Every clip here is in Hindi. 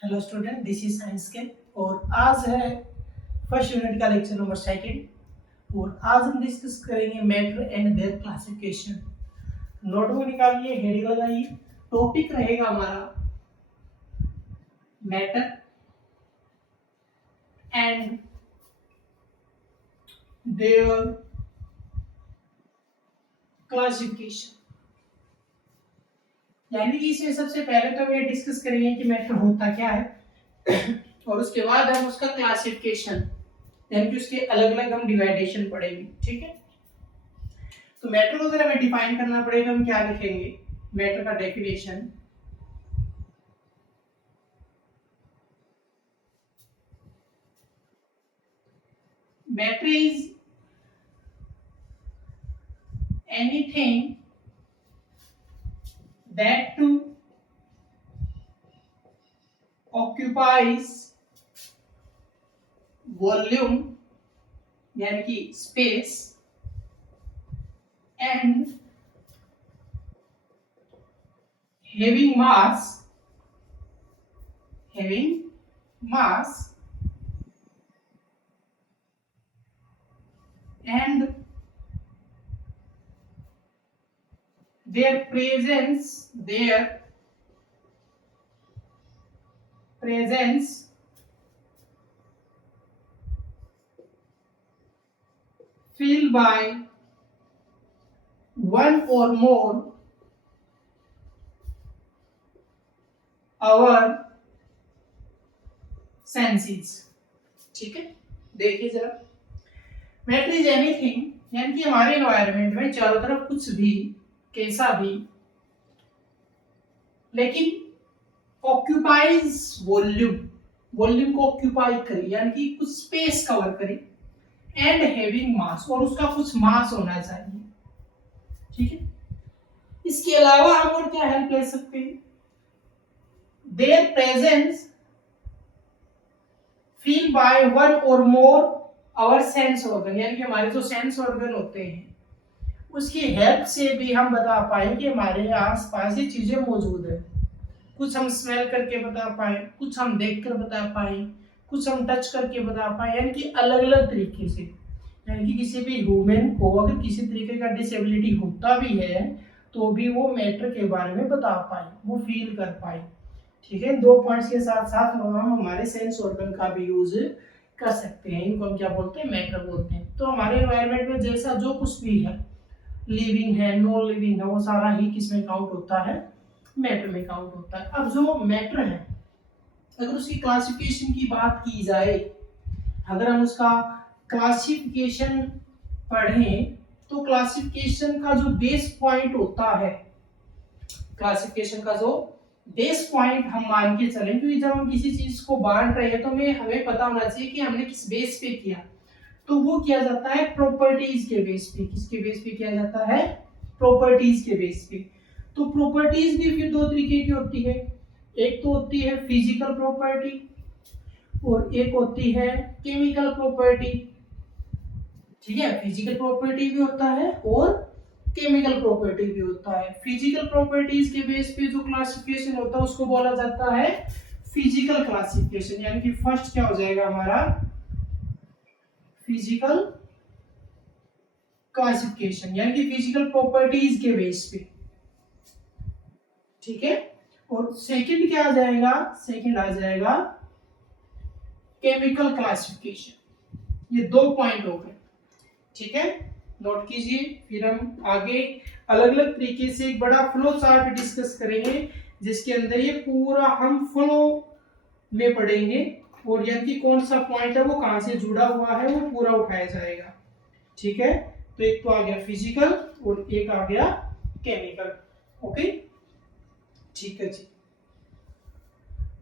Hello student, this is science के। और आज है फर्स्ट यूनिट का लेक्चर नंबर सेकंड। और आज हम डिस्कस करेंगे matter and there classification. Notebook निकालिए, हेडिंग लगाइए। टॉपिक रहेगा हमारा मैटर एंड देयर क्लासिफिकेशन। यानी कि इसमें सबसे पहले तो हम ये डिस्कस करेंगे कि मैटर होता क्या है और उसके बाद हम उसका क्लासिफिकेशन यानी कि उसके अलग अलग हम डिवाइडेशन पढ़ेंगे। ठीक है, तो मैटर को अगर हमें डिफाइन करना पड़ेगा, हम क्या लिखेंगे? मैटर का definition matter is anything that occupies volume यानी कि space and having mass and their presence filled by one or more our senses। ठीक है, देखिए जरा, मैटर इज एनीथिंग यानी कि हमारे एनवायरनमेंट में चारों तरफ कुछ भी, कैसा भी, लेकिन ऑक्यूपाइज वॉल्यूम को ऑक्यूपाई करे यानी कि कुछ स्पेस कवर करे, एंड हैविंग मास और उसका कुछ मास होना चाहिए। ठीक है, इसके अलावा हम और क्या हेल्प ले सकते हैं? There presence feel by one और मोर आवर सेंस ऑर्गन यानी कि हमारे जो सेंस ऑर्गन होते हैं उसकी हेल्प से भी हम बता पाए कि हमारे आसपास ये चीजें मौजूद है। कुछ हम स्मेल करके बता पाए, कुछ हम देखकर बता पाए, कुछ हम टच करके बता पाए, यानी कि अलग अलग तरीके से। यानी कि किसी भी ह्यूमन को अगर किसी तरीके का डिसेबिलिटी होता भी है तो भी वो मैटर के बारे में बता पाए, वो फील कर पाए। ठीक है, दो पॉइंट्स के साथ साथ हम हमारे सेंस ऑर्गन का भी यूज कर सकते हैं। इनको हम क्या बोलते हैं? मैटर बोलते हैं। तो हमारे एनवायरनमेंट में जैसा जो कुछ भी है, लिविंग है, नॉन लिविंग है, वो सारा ही किसमें काउंट होता है? मैटर में काउंट होता है। अब जो मैटर है, अगर उसकी क्लासिफिकेशन की बात की जाए, अगर हम उसका क्लासिफिकेशन पढ़ें तो क्लासिफिकेशन का जो बेस पॉइंट होता है, क्लासिफिकेशन का जो बेस पॉइंट हम मान के चलें, क्योंकि जब हम किसी चीज को बांट रहे हैं तो हमें पता होना चाहिए कि हमने किस बेस पे किया। तो वो किया जाता है प्रॉपर्टीज के बेस पे। किसके बेस पे किया जाता है? प्रॉपर्टीज के बेस पे। तो प्रॉपर्टीज भी फिर दो तरीके की होती है। एक तो होती है फिजिकल प्रॉपर्टी और एक होती है केमिकल प्रॉपर्टी। ठीक है, फिजिकल प्रॉपर्टी भी होता है और केमिकल प्रॉपर्टी भी होता है। फिजिकल प्रॉपर्टीज के बेस पे जो क्लासिफिकेशन होता है उसको बोला जाता है फिजिकल क्लासिफिकेशन। यानी कि फर्स्ट क्या हो जाएगा हमारा? फिजिकल क्लासिफिकेशन यानी कि फिजिकल प्रॉपर्टीज के बेस पे। ठीक है, और सेकंड क्या आ जाएगा? सेकंड आ जाएगा केमिकल क्लासिफिकेशन। ये दो पॉइंट हो गए। ठीक है, नोट कीजिए। फिर हम आगे अलग अलग तरीके से एक बड़ा फ्लो चार्ट डिस्कस करेंगे जिसके अंदर ये पूरा हम फ्लो में पढ़ेंगे और यानी कि कौन सा पॉइंट है वो कहां से जुड़ा हुआ है वो पूरा उठाया जाएगा। ठीक है, तो एक तो आ गया फिजिकल और एक आ गया केमिकल। ओके, ठीक है जी।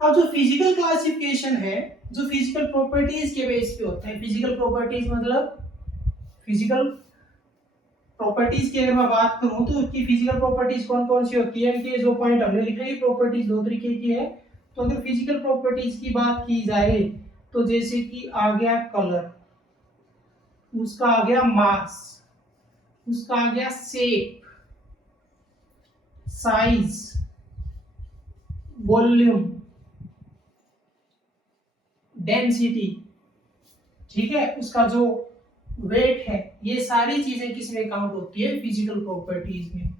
अब जो फिजिकल क्लासिफिकेशन है, जो फिजिकल प्रॉपर्टीज के बेस पे होता है। फिजिकल प्रॉपर्टीज मतलब फिजिकल प्रॉपर्टीज की अगर मैं बात करूं तो उसकी फिजिकल प्रॉपर्टीज कौन कौन सी होती है? इनके जो पॉइंट हमने लिखे हैं, प्रॉपर्टीज दो तरीके की है। तो अगर फिजिकल प्रॉपर्टीज की बात की जाए तो जैसे कि आ गया कलर, उसका आ गया मास, उसका आ गया शेप, साइज, वॉल्यूम, डेंसिटी, ठीक है, उसका जो वेट है, ये सारी चीजें किस में काउंट होती है? फिजिकल प्रॉपर्टीज में।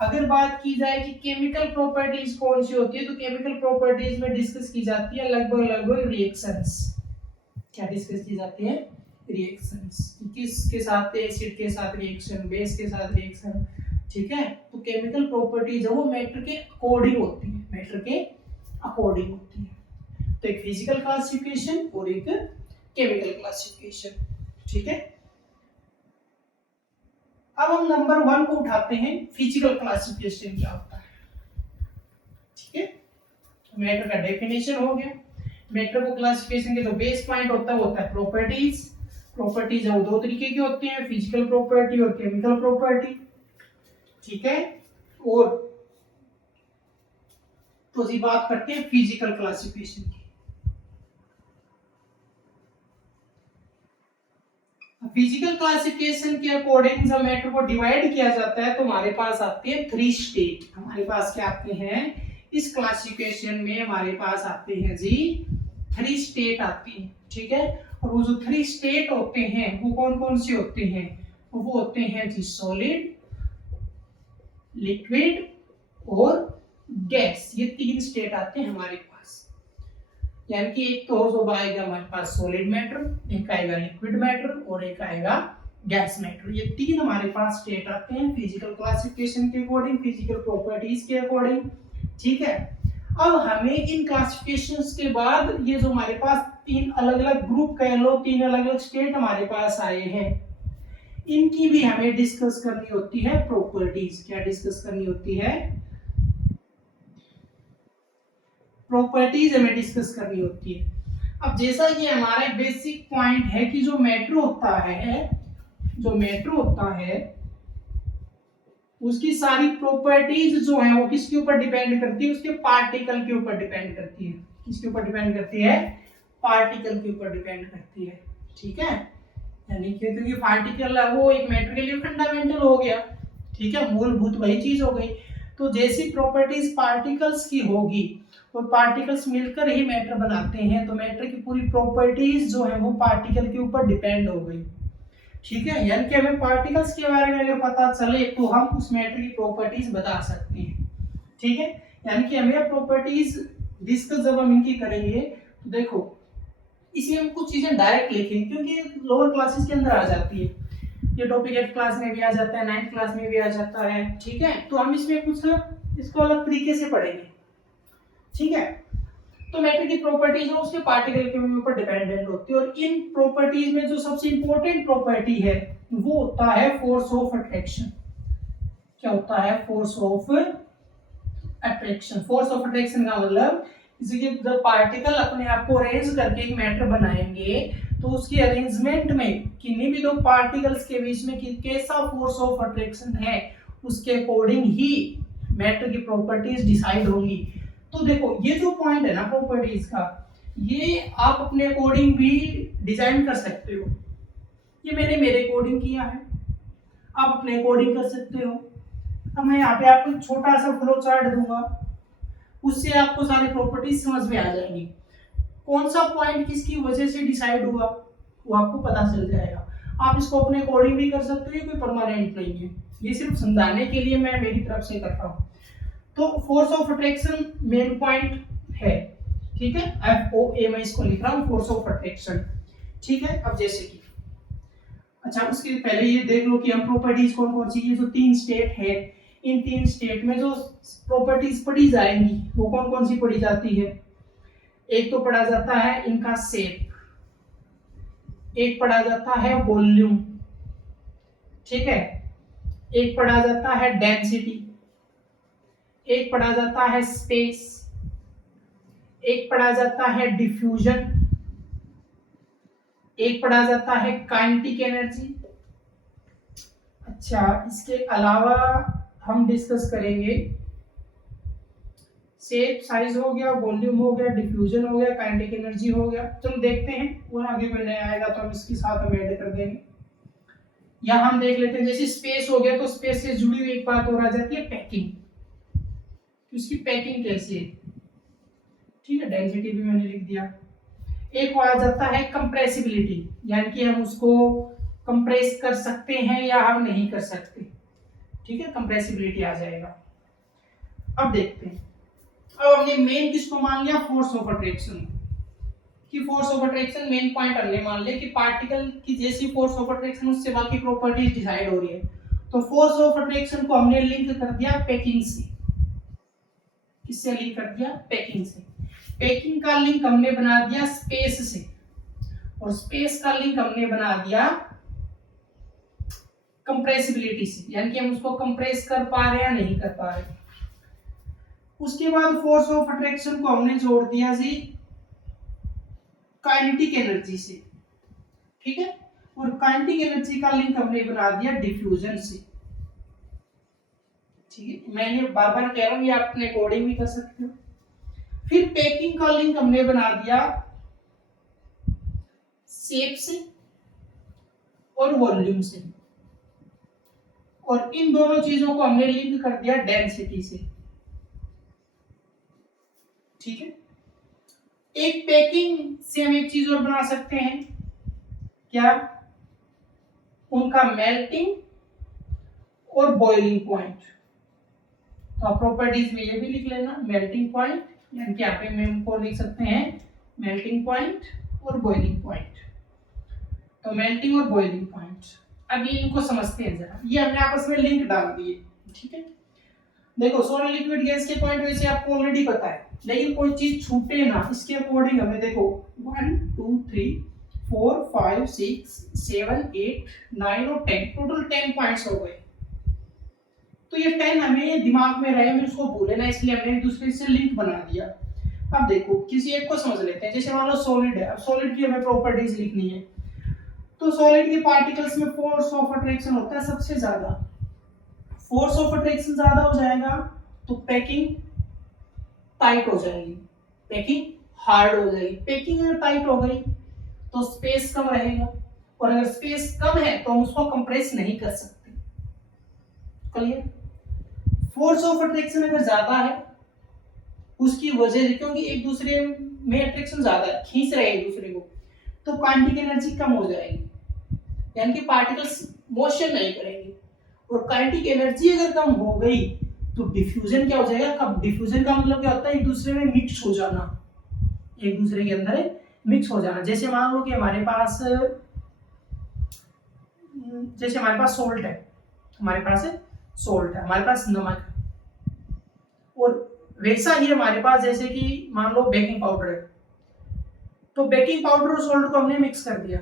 अगर बात की जाए कि केमिकल प्रॉपर्टीज कौन सी होती है, तो केमिकल प्रॉपर्टीज में डिस्कस की जाती है लगभग रिएक्शंस। क्या डिस्कस की जाती है? रिएक्शंस। किसके साथ? एसिड के साथ रिएक्शन, बेस के साथ रिएक्शन, ठीक है। तो केमिकल प्रॉपर्टीज है वो मैटर के अकॉर्डिंग होती है, मैटर के अकॉर्डिंग होती है। तो एक फिजिकल क्लासिफिकेशन और एक केमिकल क्लासिफिकेशन, ठीक है। अब हम नंबर 1 को उठाते हैं, फिजिकल क्लासिफिकेशन क्या होता है, ठीक है। मैटर का डेफिनेशन हो गया। मैटर को क्लासिफिकेशन के जो बेस पॉइंट होता है वो होता है प्रॉपर्टीज। प्रॉपर्टीज है वो दो तरीके की होती हैं, फिजिकल प्रॉपर्टी और केमिकल प्रॉपर्टी, ठीक है। और तो जी बात करते हैं फिजिकल क्लासिफिकेशन की। फिजिकल क्लासिफिकेशन के अकॉर्डिंग जब मैटर को डिवाइड किया जाता है तो हमारे पास आते हैं 3 स्टेट। हमारे पास क्या आते हैं इस क्लासिफिकेशन में? हमारे पास आते हैं जी 3 स्टेट आती हैं, ठीक है। और वो जो 3 स्टेट होते हैं वो कौन कौन से होते हैं? वो होते हैं जी सॉलिड, लिक्विड और गैस। ये 3 स्टेट आते हैं हमारे पास। यानी कि एक तो जो आएगा हमारे पास सॉलिड मैटर, एक आएगा लिक्विड मैटर और एक आएगा गैस मैटर। ये 3 हमारे पास स्टेट आते हैं फिजिकल क्लासिफिकेशन के अकॉर्डिंग, फिजिकल प्रॉपर्टीज के अकॉर्डिंग, ठीक है। अब हमें इन क्लासिफिकेशंस के बाद ये जो हमारे पास 3 अलग अलग ग्रुप कह लो, 3 अलग अलग स्टेट हमारे पास आए हैं, इनकी भी हमें डिस्कस करनी होती है प्रॉपर्टीज। क्या डिस्कस करनी होती है? प्रॉपर्टीज हमें डिस्कस करनी होती है। अब जैसा ये हमारा बेसिक पॉइंट है कि जो मैटर होता है, जो मैटर होता है उसकी सारी प्रॉपर्टीज जो है वो किसके ऊपर डिपेंड करती है? उसके पार्टिकल के ऊपर डिपेंड करती है। किसके ऊपर डिपेंड करती है? पार्टिकल के ऊपर डिपेंड करती है, ठीक है। यानी कि क्योंकि पार्टिकल है वो एक मैटर के लिए फंडामेंटल हो गया, ठीक है, मूलभूत वही चीज हो गई। तो जैसी प्रॉपर्टीज पार्टिकल्स की होगी और पार्टिकल्स मिलकर ही मैटर बनाते हैं, तो मैटर की पूरी प्रॉपर्टीज जो है वो पार्टिकल के ऊपर डिपेंड हो गई, ठीक है। यानी कि हमें पार्टिकल्स के बारे में अगर पता चले तो हम उस मैटर की प्रॉपर्टीज बता सकते हैं, ठीक है। यानी कि हमें प्रॉपर्टीज डिस्कस जब हम इनकी करेंगे तो देखो इसमें हम कुछ चीजें डायरेक्ट लिखेंगे क्योंकि लोअर क्लासेस के अंदर आ जाती है। ये टॉपिक 8th क्लास में भी आ जाता है, 9th क्लास में भी आ जाता है, ठीक है। तो हम इसमें कुछ इसको अलग तरीके से पढ़ेंगे, ठीक है। तो मैटर की प्रॉपर्टीज है उसके पार्टिकल के ऊपर डिपेंडेंट होती है। और इन प्रॉपर्टीज में जो सबसे इंपॉर्टेंट प्रॉपर्टी है वो होता है फोर्स ऑफ अट्रैक्शन। क्या होता है? Force of attraction. Force of attraction का मतलब जब पार्टिकल अपने आप को अरेंज करके एक मैटर बनाएंगे तो उसकी अरेंजमेंट में किन्हीं भी दो पार्टिकल्स के बीच में कैसा फोर्स ऑफ अट्रैक्शन है उसके अकॉर्डिंग ही मैटर की प्रॉपर्टीज डिसाइड होंगी। तो देखो ये जो पॉइंट है ना प्रॉपर्टीज का, ये आप अपने अकॉर्डिंग भी डिजाइन कर सकते हो। ये मैंने मेरे अकॉर्डिंग किया है, आप अपने अकॉर्डिंग कर सकते हो। अब मैं यहाँ पे आपको छोटा सा फ्लो चार्ट दूंगा, उससे आपको सारी प्रॉपर्टीज समझ में आ जाएंगी। कौन सा पॉइंट किसकी वजह से डिसाइड हुआ वो आपको पता चल जाएगा। आप इसको अपने अकॉर्डिंग भी कर सकते हो, कोई परमानेंट नहीं है, ये सिर्फ समझाने के लिए मैं मेरी तरफ से कर रहा हूँ। तो force of attraction main point है, ठीक है। FOA मैं इसको लिख रहा हूँ, फोर्स ऑफ अट्रैक्शन, ठीक है। अब जैसे कि अच्छा उसके पहले ये देख लो कि हम प्रॉपर्टीज कौन कौन सी, ये जो 3 स्टेट है इन 3 स्टेट में जो प्रॉपर्टीज पढ़ी जाएंगी वो कौन कौन सी पढ़ी जाती है? एक तो पढ़ा जाता है इनका शेप, एक पढ़ा जाता है वॉल्यूम, ठीक है, एक पढ़ा जाता है डेंसिटी, एक पढ़ा जाता है स्पेस, एक पढ़ा जाता है डिफ्यूजन, एक पढ़ा जाता है काइनेटिक एनर्जी। अच्छा इसके अलावा हम डिस्कस करेंगे शेप, साइज हो गया, वॉल्यूम हो गया, डिफ्यूजन हो गया, काइनेटिक एनर्जी हो गया। चलो देखते हैं और आगे कोई नया आएगा तो हम इसके साथ हम ऐड कर देंगे। या हम देख लेते हैं जैसे स्पेस हो गया, तो स्पेस से जुड़ी हुई एक बात और आ जाती है पैकिंग। तो इसकी पैकिंग कैसी है, ठीक है, डेंसिटी भी मैंने लिख दिया। एक आ जाता है कंप्रेसिबिलिटी, यानी कि हम उसको कंप्रेस कर सकते हैं या हम नहीं कर सकते। ठीक है, कंप्रेसिबिलिटी आ जाएगा। अब देखते हैं, अब हमने मेन किसको मान लिया, फोर्स ऑफ अट्रैक्शन कि force of attraction main point हमने मान लिया कि पार्टिकल की जैसी फोर्स ऑफ अट्रैक्शन उससे बाकी प्रॉपर्टीज डिसाइड हो रही है। तो फोर्स ऑफ अट्रैक्शन को हमने लिंक कर दिया पैकिंग से। किससे लिंक कर दिया, पैकिंग से। पैकिंग का लिंक हमने बना दिया स्पेस से, और स्पेस का लिंक हमने बना दिया कंप्रेसिबिलिटी से, यानी कि हम उसको कंप्रेस कर पा रहे हैं या नहीं कर पा रहे। उसके बाद फोर्स ऑफ अट्रैक्शन को हमने जोड़ दिया जी काइनेटिक एनर्जी से। ठीक है, और काइनेटिक एनर्जी का लिंक हमने बना दिया डिफ्यूजन से। ठीक है, मैं ये बार बार कह रहा हूं, ये आप अपने अकॉर्डिंग भी कर सकते हो। फिर पैकिंग का लिंक हमने बना दिया शेप से और वॉल्यूम से, और इन दोनों चीजों को हमने लिंक कर दिया डेंसिटी से। ठीक है, एक पैकिंग से हम एक चीज और बना सकते हैं, क्या, उनका मेल्टिंग और बॉइलिंग पॉइंट। तो आप प्रॉपर्टीज में ये भी लिख लेना, मेल्टिंग पॉइंट, यानी कि यहाँ पे हम को लिख सकते हैं मेल्टिंग पॉइंट और बॉइलिंग पॉइंट। तो मेल्टिंग और बॉइलिंग पॉइंट, अब ये इनको समझते हैं जरा, ये हमने आपस में लिंक डाल दिए। ठीक है, देखो सॉलिड लिक्विड गैस के पॉइंट वैसे आपको ऑलरेडी पता है, लेकिन कोई चीज छूटे ना इसके अकॉर्डिंग हमें देखो 1 2 3 4 5 6 7 8 9 और 10, टोटल 10 पॉइंट्स हो गए। तो ये 10 हमें दिमाग में रहे, हमें उसको भूले ना, इसलिए हमने एक दूसरे से लिंक बना दिया। अब देखो किसी एक को समझ लेते हैं, जैसे मान लो सॉलिड है, अब सॉलिड की हमें प्रॉपर्टीज लिखनी है। तो सॉलिड के पार्टिकल्स में फोर्स ऑफ अट्रैक्शन होता है सबसे ज्यादा, फोर्स ऑफ अट्रैक्शन ज्यादा हो जाएगा तो पैकिंग टाइट हो जाएगी, पैकिंग हार्ड हो जाएगी। पैकिंग अगर टाइट हो गई तो स्पेस कम रहेगा, और अगर स्पेस कम है तो हम उसको कंप्रेस नहीं कर सकते। क्लियर, फोर्स ऑफ अट्रैक्शन अगर ज्यादा है उसकी वजह से, क्योंकि एक दूसरे में अट्रैक्शन ज्यादा है, खींच रहे हैं एक दूसरे को, तो काइनेटिक एनर्जी कम हो जाएगी, यानी कि पार्टिकल्स मोशन नहीं करेंगे। और काइनेटिक एनर्जी अगर कम हो गई तो डिफ्यूजन क्या हो जाएगा, कब, डिफ्यूजन का मतलब क्या होता है, एक दूसरे में मिक्स हो जाना, एक दूसरे के अंदर मिक्स हो जाना। जैसे मान लो कि हमारे पास सोल्ट है, हमारे पास सोल्ट है, हमारे पास नमक है, और वैसा ही हमारे पास जैसे कि मान लो बेकिंग पाउडर है, तो बेकिंग पाउडर और सोल्ट को हमने मिक्स कर दिया,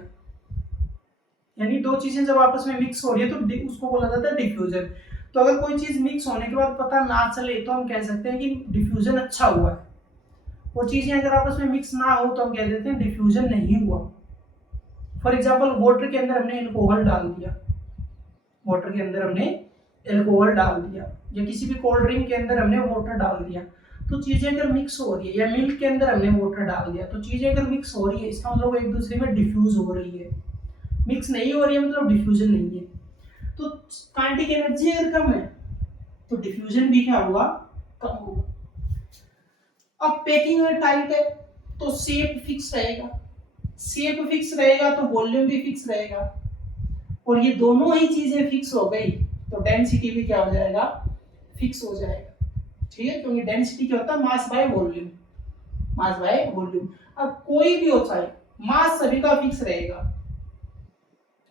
यानी दो चीजें जब आपस में मिक्स हो रही है तो उसको बोला जाता है डिफ्यूजन। तो अगर कोई चीज मिक्स होने के बाद पता ना चले तो हम कह सकते हैं कि डिफ्यूजन अच्छा हुआ है, और चीजें अगर आपस में मिक्स ना हो तो हम कह देते हैं डिफ्यूजन नहीं हुआ। फॉर एग्जाम्पल वाटर के अंदर हमने अल्कोहल डाल दिया, वाटर के अंदर हमने अल्कोहल डाल दिया, या किसी भी कोल्ड ड्रिंक के अंदर हमने वाटर डाल दिया, तो चीजें अगर मिक्स हो रही है, या मिल्क के अंदर हमने वाटर डाल दिया, तो चीजें अगर मिक्स हो रही है इसका मतलब एक दूसरे में डिफ्यूज हो रही है। मिक्स नहीं हो रही है मतलब डिफ्यूजन नहीं है। तो काइनेटिक एनर्जी अगर कम है तो डिफ्यूजन भी क्या होगा, कम होगा। अब पैकिंग अगर टाइट है तो शेप फिक्स रहेगा, शेप फिक्स रहेगा तो वॉल्यूम भी फिक्स रहेगा, और ये दोनों ही चीजें फिक्स हो गई तो डेंसिटी भी क्या हो जाएगा, फिक्स हो जाएगा। ठीक है, क्योंकि डेंसिटी क्या होता है, mass by volume, mass by volume. अब कोई भी हो चाहे, मास सभी का फिक्स रहेगा,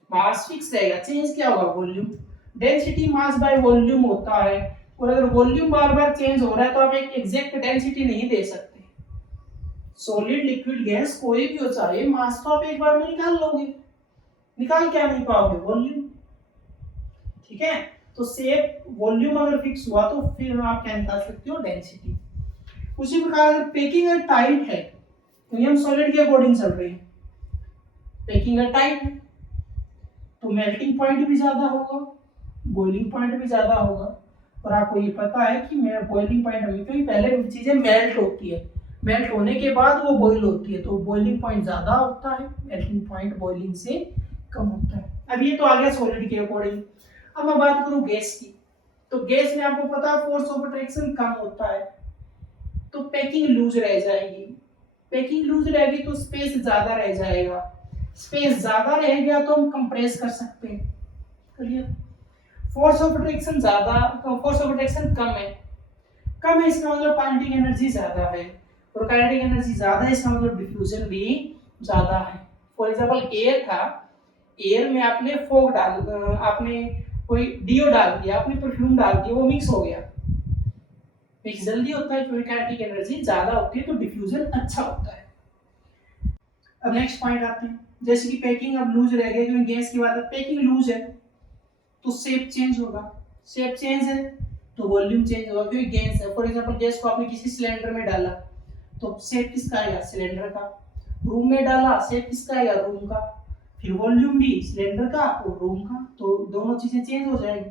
मास फिक्स रहेगा, चेंज क्या होगा, volume. Density mass by volume होता है, और अगर वॉल्यूम बार बार चेंज हो रहा है तो आप एक एग्जैक्ट डेंसिटी नहीं दे सकते। सॉलिड लिक्विड गैस कोई भी हो चाहे, मास तो आप एक बार में निकाल लोगे, निकाल क्या नहीं पाओगे, वॉल्यूम। ठीक है, तो शेप वॉल्यूम अगर फिक्स हुआ तो फिर आप क्या निकाल सकते हो, डेंसिटी। उसी प्रकार अगर पैकिंग अगर टाइट है, तो हम सॉलिड के अकॉर्डिंग चल रहे हैं, पैकिंग अगर टाइट है तो मेल्टिंग पॉइंट भी ज्यादा होगा, बॉइलिंग पॉइंट भी ज्यादा होगा। और आपको ये पता है कि मैं बॉइलिंग पॉइंट हमें, क्योंकि पहले चीजें मेल्ट होती है, मेल्ट होने के बाद वो बॉइल होती है, तो बॉइलिंग पॉइंट ज्यादा होता है, मेल्टिंग पॉइंट बॉइलिंग से कम होता है। अब ये तो आ गया सॉलिड के अकॉर्डिंग। अब मैं बात करूं गैस की, तो गैस में आपको पता है फोर्स ऑफ अट्रैक्शन कम होता है, तो पैकिंग लूज रह जाएगी, पैकिंग लूज रहेगी तो स्पेस ज्यादा रह जाएगा, स्पेस ज्यादा रह गया तो हम कंप्रेस कर सकते हैं। क्लियर? फोर्स ऑफ अट्रैक्शन ज्यादा, फोर्स ऑफ अट्रैक्शन कम है इसका मतलब काइनेटिक एनर्जी ज्यादा है, और काइनेटिक एनर्जी ज्यादा है इसका मतलब डिफ्यूजन भी ज्यादा है। फॉर एग्जांपल एयर था, एयर में आपने फॉग आपने कोई डीओ डाल दिया, आपने परफ्यूम डाल दिया, वो मिक्स हो गया, मिक्स जल्दी होता है क्योंकि काइनेटिक एनर्जी ज्यादा होती है तो डिफ्यूजन अच्छा होता है। अब नेक्स्ट पॉइंट आते हैं, जैसे कि पैकिंग अब लूज रह गया क्योंकि गैस की बात है, पैकिंग लूज है तो शेप चेंज होगा, शेप चेंज है तो वॉल्यूम चेंज होगा क्योंकि गैस है। फॉर एग्जांपल गैस को आपने किसी सिलेंडर में डाला तो शेप किसका आएगा? सिलेंडर का। रूम में डाला, शेप किसका आएगा? रूम का। फिर वॉल्यूम भी सिलेंडर का और रूम का, तो दोनों चीजें चेंज हो जाएंगी।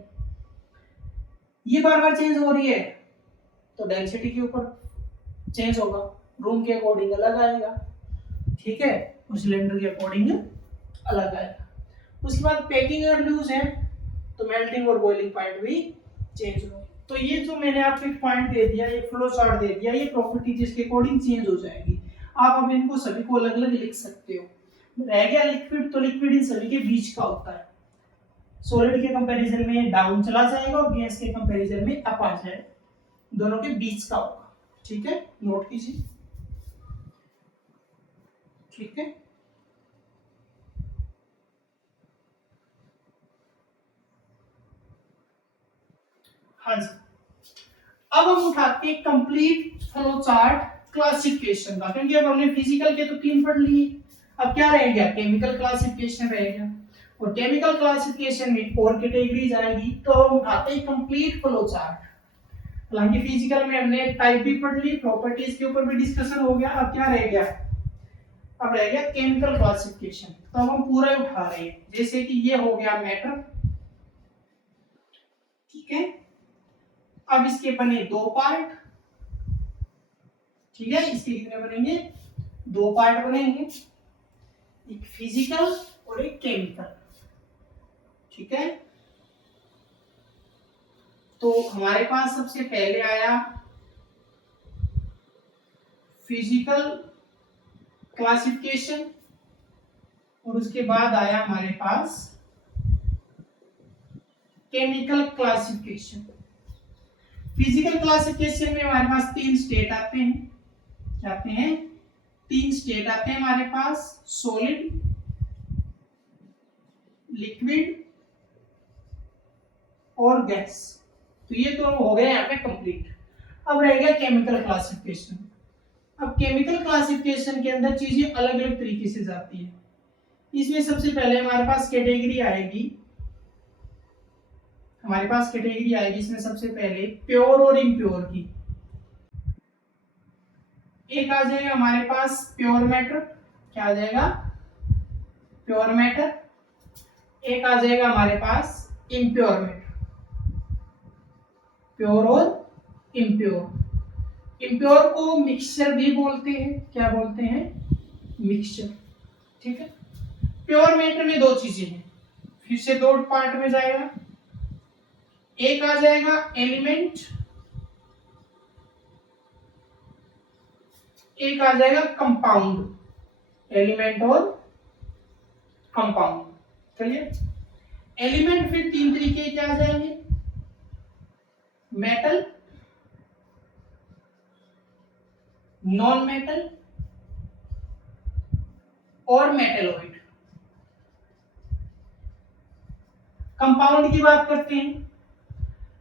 ये बार बार चेंज हो रही है तो डेंसिटी के ऊपर चेंज होगा, रूम के अकॉर्डिंग अलग आएगा, ठीक है, और सिलेंडर के अकॉर्डिंग अलग आएगा। उसके बाद पैकिंग अगर लूज है तो मेल्टिंग और बॉइलिंग पॉइंट भी चेंज होगा। तो ये जो मैंने आपको एक पॉइंट दे दिया, एक फ्लो चार्ट दे दिया, ये प्रॉपर्टी जिसके अकॉर्डिंग चेंज हो जाएगी। आप अब इनको सभी को अलग अलग लिख सकते हो। रह गया लिक्विड, तो लिक्विड इन सभी के बीच का होता है, सॉलिड के कंपैरिजन में डाउन चला जाएगा और गैस के कंपैरिजन में अप आ जाएगा, दोनों के बीच का होगा, ठीक है, नोट कीजिए, ठीक है। हाँ जी, अब हम उठाते हैं कंप्लीट फ्लो चार्ट क्लासिफिकेशन का, क्योंकि अब हमने फिजिकल के तो 3 पढ़ लिए, अब क्या रह गया? केमिकल क्लासिफिकेशन रह गया, और केमिकल क्लासिफिकेशन में 4 कैटेगरीज आएगी। तो हम उठाते हैं कंप्लीट फ्लो चार्ट। हालांकि फिजिकल में हमने टाइप भी पढ़ ली, प्रॉपर्टीज के ऊपर भी डिस्कशन हो गया, अब क्या रह गया? अब रह गया केमिकल क्लासिफिकेशन। तो अब हम पूरा ही उठा रहे हैं, जैसे कि ये हो गया मैटर, ठीक है। अब इसके बने 2 पार्ट, ठीक है, इसके कितने बनेंगे? 2 पार्ट बनेंगे, एक फिजिकल और एक केमिकल, ठीक है। तो हमारे पास सबसे पहले आया फिजिकल क्लासिफिकेशन, और उसके बाद आया हमारे पास केमिकल क्लासिफिकेशन। फिजिकल क्लासिफिकेशन में हमारे पास 3 स्टेट आते हैं, क्या आते हैं? 3 स्टेट आते हैं हमारे पास, सॉलिड, लिक्विड और गैस। तो ये तो हो गया यहाँ पे कंप्लीट। अब रह गया केमिकल क्लासिफिकेशन। अब केमिकल क्लासिफिकेशन के अंदर चीजें अलग अलग तरीके से जाती है। इसमें सबसे पहले हमारे पास कैटेगरी आएगी, इसमें सबसे पहले प्योर और इम्प्योर की। एक आ जाएगा हमारे पास प्योर मैटर, क्या आ जाएगा? Pure matter. एक आ जाएगा हमारे पास इम्प्योर मैटर, प्योर और इम्प्योर। इम्प्योर को मिक्सचर भी बोलते हैं, क्या बोलते हैं? मिक्सचर, ठीक है। प्योर मैटर में 2 चीजें हैं, फिर से 2 पार्ट में जाएगा। एक आ जाएगा एलिमेंट, एक आ जाएगा कंपाउंड, एलिमेंट और कंपाउंड। चलिए, एलिमेंट फिर 3 तरीके के आ जाएंगे, मेटल, नॉन मेटल और मेटेलॉइड। कंपाउंड की बात करते हैं,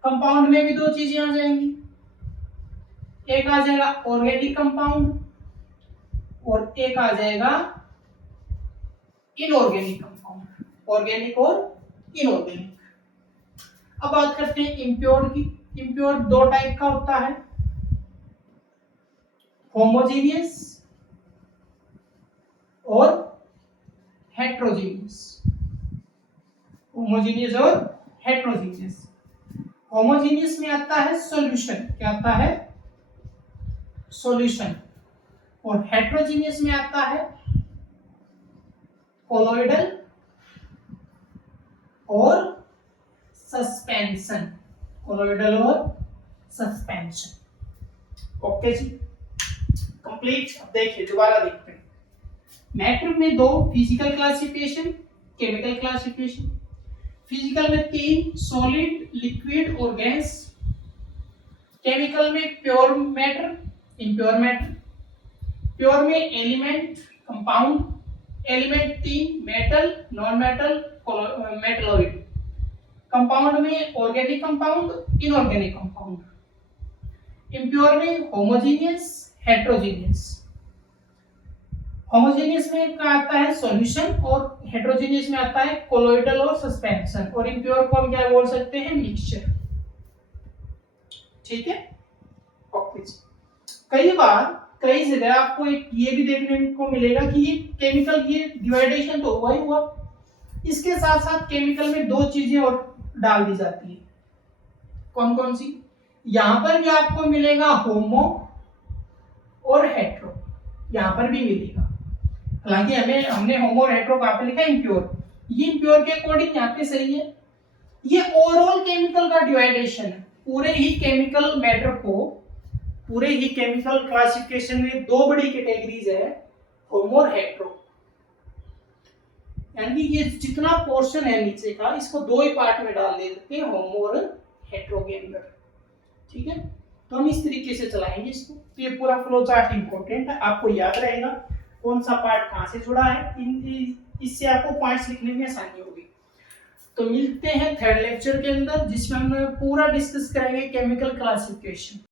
कंपाउंड में भी 2 चीजें आ जाएंगी, एक आ जाएगा ऑर्गेनिक कंपाउंड और एक आ जाएगा इनऑर्गेनिक कंपाउंड, ऑर्गेनिक और इनऑर्गेनिक। अब बात करते हैं इम्प्योर की। इम्प्योर 2 टाइप का होता है, होमोजेनियस और हेट्रोजेनियस। होमोजेनियस और हेट्रोजेनियस। होमोजेनियस में आता है सॉल्यूशन, क्या आता है? सॉल्यूशन। और हेट्रोजेनियस में आता है कोलोइडल और सस्पेंशन, कोलोइडल और सस्पेंशन। ओके जी, कंप्लीट। देखिए दोबारा देखते हैं। मैटर में 2 physical classification, chemical classification. Physical में 3 सॉलिड, लिक्विड और गैस। केमिकल में pure matter, impure matter. Pure में element, compound. Element 3 metal, non metal, metalloid. Compound में organic compound, inorganic compound. Impure में होमोजेनियस, हेट्रोजेनियस। होमोजेनियस में क्या आता है सॉल्यूशन, और हेट्रोजेनियस में आता है कोलोइडल और सस्पेंशन, और इम्प्योर को हम क्या बोल सकते हैं मिक्सचर। ठीक है, ओके। कई बार कई जगह आपको एक ये भी देखने को मिलेगा कि ये केमिकल, ये डिवाइडेशन तो हुआ ही हुआ, इसके साथ साथ केमिकल में 2 चीजें और डाल दी जाती है। कौन कौन सी? यहां पर भी आपको मिलेगा होमो और हेट्रो, यहां पर भी मिलेगा। हालांकि हमने होमो और हेट्रो कहां पे लिखा है इम्प्योर, ये इम्प्योर के अकॉर्डिंग यहाँ पे सही है। ये ओवरऑल केमिकल का डिवाइडेशन है। पूरे ही केमिकल मैटर को, पूरे ही केमिकल क्लासिफिकेशन में 2 बड़ी कैटेगरीज है, होमो और हेट्रो। यानी ये जितना पोर्शन है नीचे का, इसको 2 ही पार्ट में डाल देते हैं, होमो और हेट्रो के अंदर। ठीक है, तो हम इस तरीके से चलाएंगे इसको। तो ये पूरा फ्लो चार्ट इंपॉर्टेंट है, आपको याद रहेगा कौन सा पार्ट कहां से जुड़ा है। इससे आपको पॉइंट्स लिखने में आसानी होगी। तो मिलते हैं थर्ड लेक्चर के अंदर, जिसमें हम पूरा डिस्कस करेंगे केमिकल क्लासिफिकेशन।